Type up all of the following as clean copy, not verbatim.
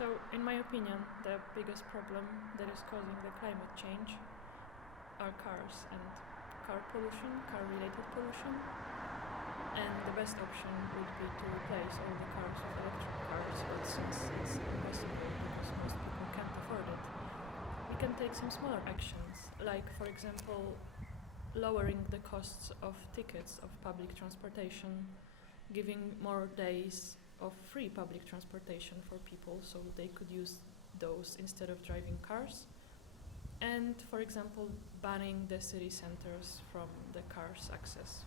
So, in my opinion, the biggest problem that is causing the climate change are cars and car pollution, car-related pollution. And the best option would be to replace all the cars with electric cars, but since it's impossible because most people can't afford it, we can take some smaller actions, like, for example, lowering the costs of tickets of public transportation, giving more days of free public transportation for people so they could use those instead of driving cars, and, for example, banning the city centers from the cars' access.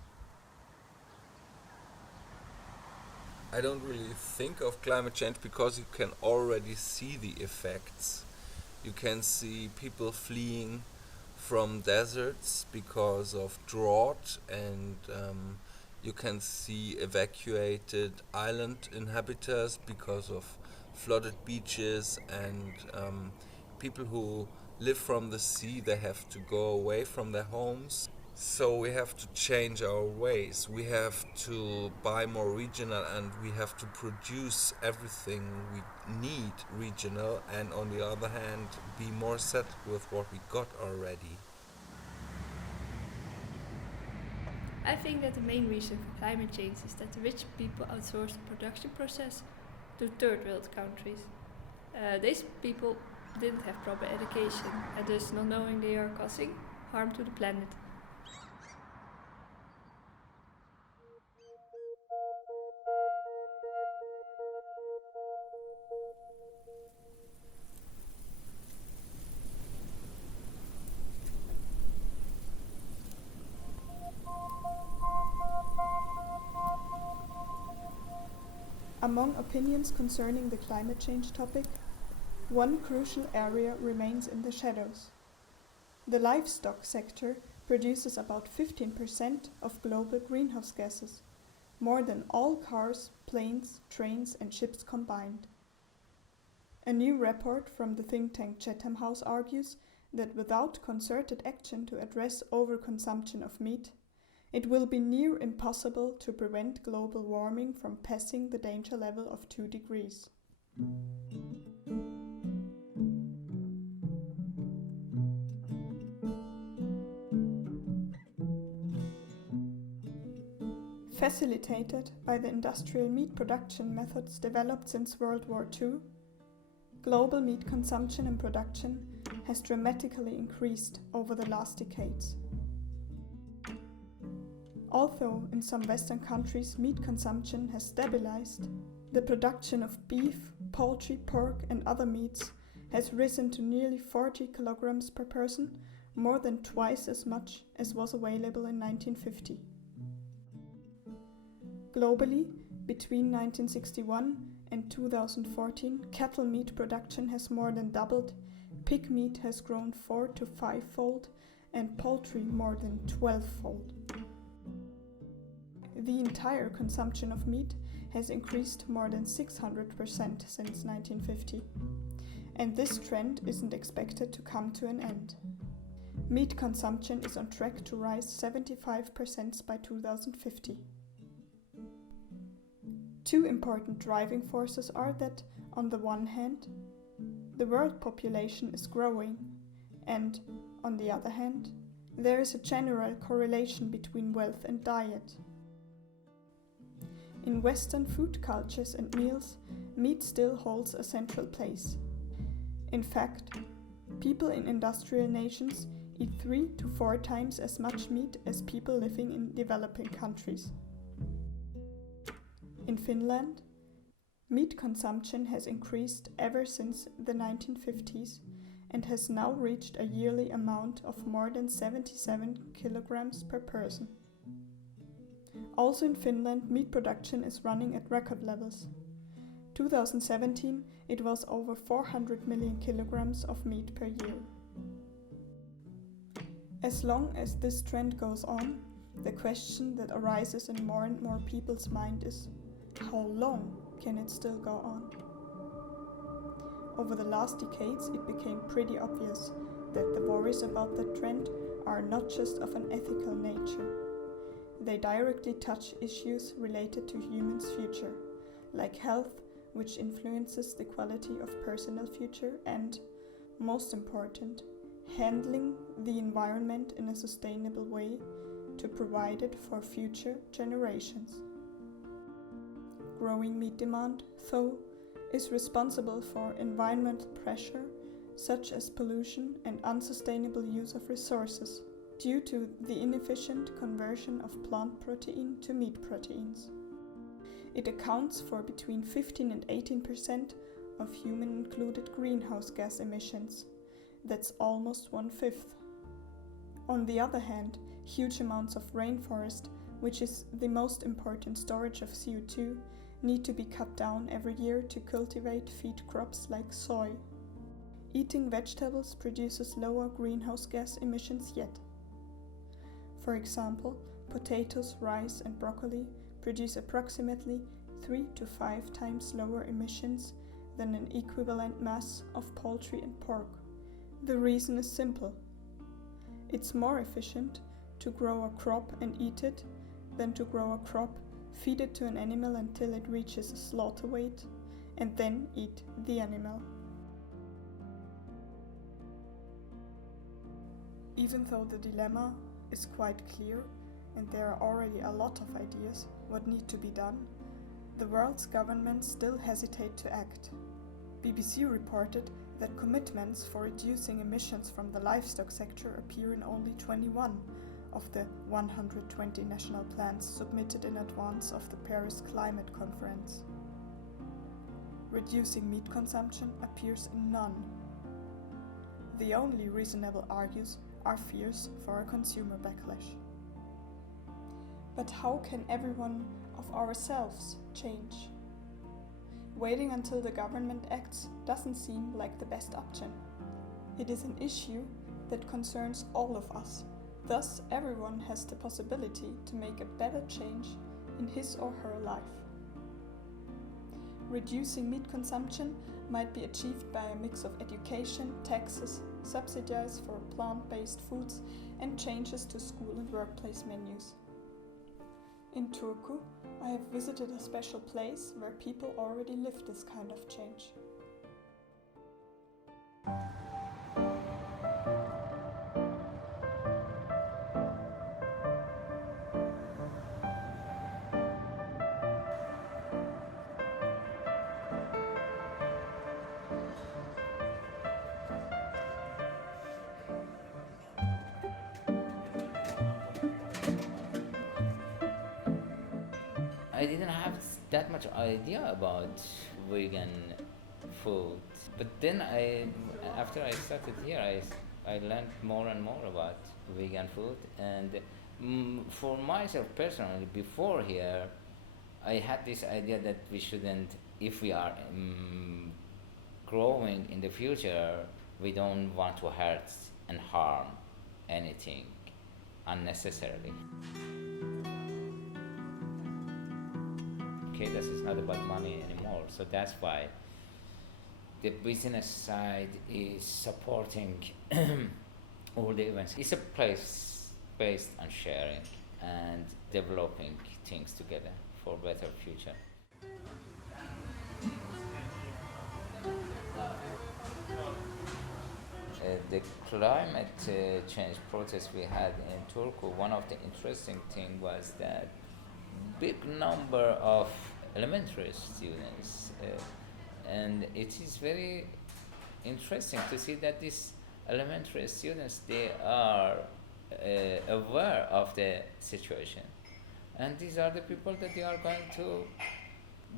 I don't really think of climate change because you can already see the effects. You can see people fleeing from deserts because of drought, and you can see evacuated island inhabitants because of flooded beaches, and people who live from the sea, they have to go away from their homes. So we have to change our ways. We have to buy more regional, and we have to produce everything we need regional, and on the other hand be more set with what we got already. I think that the main reason for climate change is that the rich people outsource the production process to third world countries. These people didn't have proper education, and thus not knowing they are causing harm to the planet. Among opinions concerning the climate change topic, one crucial area remains in the shadows. The livestock sector produces about 15% of global greenhouse gases, more than all cars, planes, trains and ships combined. A new report from the think tank Chatham House argues that without concerted action to address overconsumption of meat, it will be near impossible to prevent global warming from passing the danger level of 2 degrees. Facilitated by the industrial meat production methods developed since World War II, global meat consumption and production has dramatically increased over the last decades. Although in some Western countries meat consumption has stabilized, the production of beef, poultry, pork and other meats has risen to nearly 40 kilograms per person, more than twice as much as was available in 1950. Globally, between 1961 and 2014, cattle meat production has more than doubled, pig meat has grown 4 to 5-fold, and poultry more than 12-fold. The entire consumption of meat has increased more than 600% since 1950, and this trend isn't expected to come to an end. Meat consumption is on track to rise 75% by 2050. Two important driving forces are that, on the one hand, the world population is growing, and, on the other hand, there is a general correlation between wealth and diet. In Western food cultures and meals, meat still holds a central place. In fact, people in industrial nations eat 3 to 4 times as much meat as people living in developing countries. In Finland, meat consumption has increased ever since the 1950s and has now reached a yearly amount of more than 77 kilograms per person. Also in Finland, meat production is running at record levels. 2017, it was over 400 million kilograms of meat per year. As long as this trend goes on, the question that arises in more and more people's mind is, how long can it still go on? Over the last decades, it became pretty obvious that the worries about the trend are not just of an ethical nature. They directly touch issues related to humans' future, like health, which influences the quality of personal future, and, most important, handling the environment in a sustainable way to provide it for future generations. Growing meat demand, though, is responsible for environmental pressure such as pollution and unsustainable use of resources due to the inefficient conversion of plant protein to meat proteins. It accounts for between 15 and 18% of human-included greenhouse gas emissions. That's almost 1/5. On the other hand, huge amounts of rainforest, which is the most important storage of CO2, need to be cut down every year to cultivate feed crops like soy. Eating vegetables produces lower greenhouse gas emissions yet. For example, potatoes, rice, and broccoli produce approximately 3 to 5 times lower emissions than an equivalent mass of poultry and pork. The reason is simple. It's more efficient to grow a crop and eat it than to grow a crop, feed it to an animal until it reaches a slaughter weight, and then eat the animal. Even though the dilemma is quite clear and there are already a lot of ideas what need to be done, the world's governments still hesitate to act. BBC reported that commitments for reducing emissions from the livestock sector appear in only 21 of the 120 national plans submitted in advance of the Paris Climate Conference. Reducing meat consumption appears in none. The only reasonable arguments are fears for a consumer backlash. But how can everyone of ourselves change? Waiting until the government acts doesn't seem like the best option. It is an issue that concerns all of us. Thus, everyone has the possibility to make a better change in his or her life. Reducing meat consumption might be achieved by a mix of education, taxes, subsidies for plant-based foods, and changes to school and workplace menus. In Turku, I have visited a special place where people already live this kind of change. I didn't have that much idea about vegan food, but then after I started here, I learned more and more about vegan food, and for myself personally, before here, I had this idea that we shouldn't, if we are growing in the future, we don't want to hurt and harm anything unnecessarily. Okay, this is not about money anymore, so that's why the business side is supporting all the events. It's a place based on sharing and developing things together for a better future. The climate change protest we had in Turku, one of the interesting things was that big number of elementary students, and it is very interesting to see that these elementary students, they are aware of the situation, and these are the people that they are going to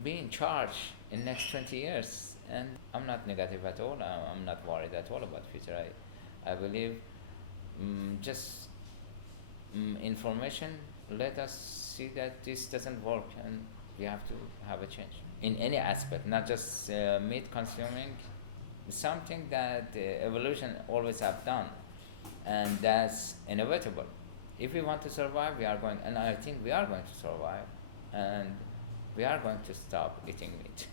be in charge in next 20 years. And I'm not negative at all. I'm not worried at all about future. I believe just information let us see that this doesn't work, and we have to have a change in any aspect, not just meat consuming, something that evolution always have done, and that's inevitable. If we want to survive, we are going, and I think we are going to survive, and we are going to stop eating meat.